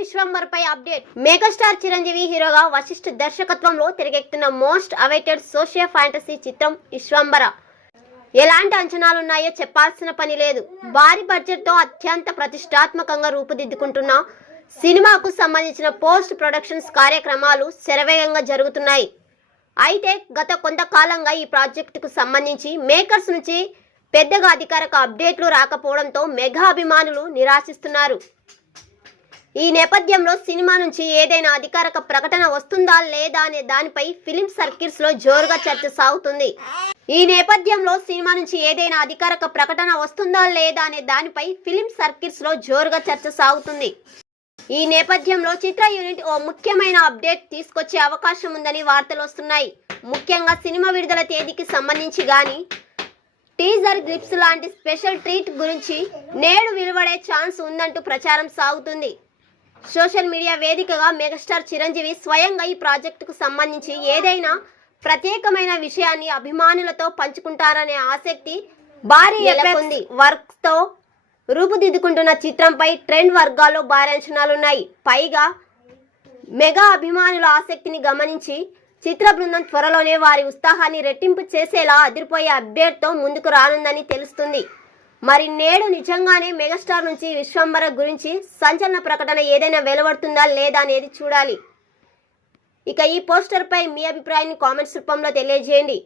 విశ్వంబర్ పై update. Megastar Chiranjeevi హీరోగా వశిష్ఠ దర్శకత్వంలో తెరకెక్కుతున్న మోస్ట్ అవైటెడ్ సోషియల్ ఫ్యాంటసీ చిత్రం విశ్వంబర. ఎలాంటి అంచనాలున్నాయో చెప్పాల్సిన పని లేదు. భారీ బడ్జెట్ తో అత్యంత ప్రతిష్టాత్మకంగా రూపుదిద్దుకుంటున్న సినిమాకు సంబంధించిన పోస్ట్ ప్రొడక్షన్స్ కార్యక్రమాలు శరవేగంగా జరుగుతున్నాయి. అయితే గత కొంతకాలంగా ఈ ప్రాజెక్టుకు సంబంధించి మేకర్స్ నుంచి పెద్దగా అధికారిక అప్డేట్లు రాకపోవడంతో మెగా అభిమానులు నిరాశిస్తున్నారు. ఈ నేపథ్యంలో సినిమా నుంచి ఏదైనా అధికారిక ప్రకటన వస్తుందా లేదా అనే దానిపై ఫిలిం సర్కిల్స్ లో జోరుగా చర్చ సాగుతుంది. ఈ నేపథ్యంలో సినిమా నుంచి ఏదైనా అధికారిక ప్రకటన వస్తుందా లేదా అనే దానిపై ఫిలిం సర్కిల్స్ లో జోరుగా చర్చ సాగుతుంది. ఈ నేపథ్యంలో చిత్ర యూనిట్ ఓ ముఖ్యమైన అప్డేట్ తీసుకొచ్చే అవకాశం ఉందని వార్తలు వస్తున్నాయి. ముఖ్యంగా సినిమా విడుదల తేదీకి సంబంధించి గానీ టీజర్ గ్లిప్స్ లాంటి స్పెషల్ ట్రీట్ గురించి నేడు వెలువడే ఛాన్స్ ఉందంటూ ప్రచారం సాగుతుంది. సోషల్ మీడియా వేదికగా మెగాస్టార్ చిరంజీవి స్వయంగా ఈ ప్రాజెక్టుకు సంబంధించి ఏదైనా ప్రత్యేకమైన విషయాన్ని అభిమానులతో పంచుకుంటారనే ఆసక్తి భారీ ఉంది. వర్క్ తో రూపుదిద్దుకుంటున్న చిత్రంపై ట్రెండ్ వర్గాల్లో భారీ అంచనాలున్నాయి. పైగా మెగా అభిమానుల ఆసక్తిని గమనించి చిత్ర బృందం త్వరలోనే వారి ఉత్సాహాన్ని రెట్టింపు చేసేలా అదిరిపోయే అప్డేట్తో ముందుకు రానుందని తెలుస్తుంది. మరి నేడు నిజంగానే మెగాస్టార్ నుంచి విశ్వంబర గురించి సంచలన ప్రకటన ఏదైనా వెలువడుతుందా లేదా అనేది చూడాలి. ఇక ఈ పోస్టర్ పై మీ అభిప్రాయాన్ని కామెంట్స్ రూపంలో తెలియజేయండి.